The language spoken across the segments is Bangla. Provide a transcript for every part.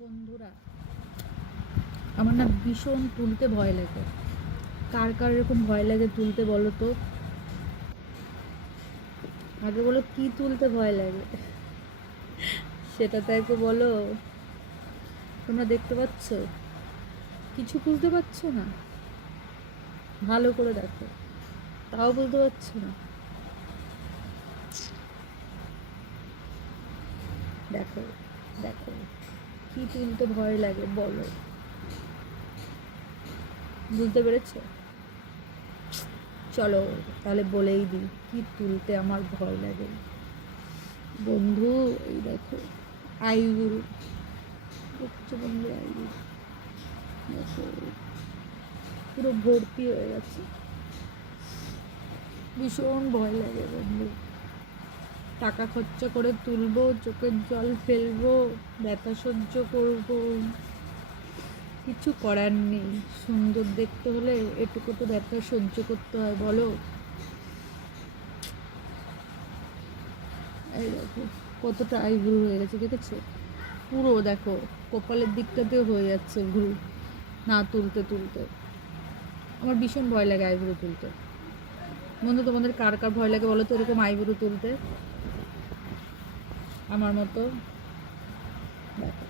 বন্ধুরা, আমার না ভীষণ তুলতে ভয় লাগে। কার কার এরকম ভয় লাগে তুলতে বলো তো? আগে বলো কি তুলতে ভয় লাগে, সেটা তো একটু বলো। তোমরা দেখতে পাচ্ছ কিছু তুলতে পারছো না? ভালো করে দেখো, তাও বলতে পারছো না। দেখো দেখো, কি তুলতে ভয় লাগে বলো? বুঝতে পেরেছো? চলো তাহলে বলেই দিই কি তুলতে আমার ভয় লাগে। বন্ধু, এই দেখো আইগুলো, দেখছো বন্ধু আইগুলো? দেখো পুরো ভর্তি হয়ে গেছে। ভীষণ ভয় লাগে বন্ধু। টাকা খরচা করে তুলবো, চোখের জল ফেলবো, ব্যথা সহ্য করবো, কিছু করার নেই। সুন্দর দেখতে হলে এটুকু তো ব্যথা সহ্য করতে হয় বলো? এই দেখো কতটা আইব্রু হয়ে গেছে, দেখেছো? পুরো দেখো কপালের দিকটাতেও হয়ে যাচ্ছে ভ্রু না তুলতে তুলতে। আমার ভীষণ ভয় লাগে আইব্রু তুলতে। বন্ধু, তোমাদের কার কার ভয় লাগে বলো তো এরকম আইব্রু তুলতে আমার মতো? দেখো,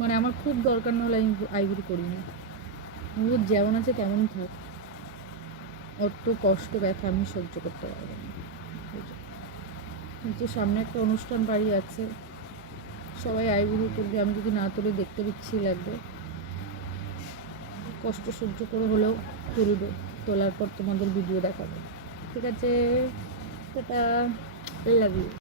মানে আমার খুব দরকার না হলে আমি আইব্রু করি না। ও যেমন আছে তেমনই থাক, অত কষ্ট ব্যথা আমি সহ্য করতে পারবো না। কিন্তু সামনে একটা অনুষ্ঠান বাড়ি আছে, সবাই আইব্রু তুলবে, আমি যদি না তুলে দেখতে বিচ্ছি লাগবে। কষ্ট সহ্য করে হলেও তুলবে, তোলার পর তোমাদের ভিডিও দেখাবো। ঠিক আছে, টাটা, লাভ ইউ।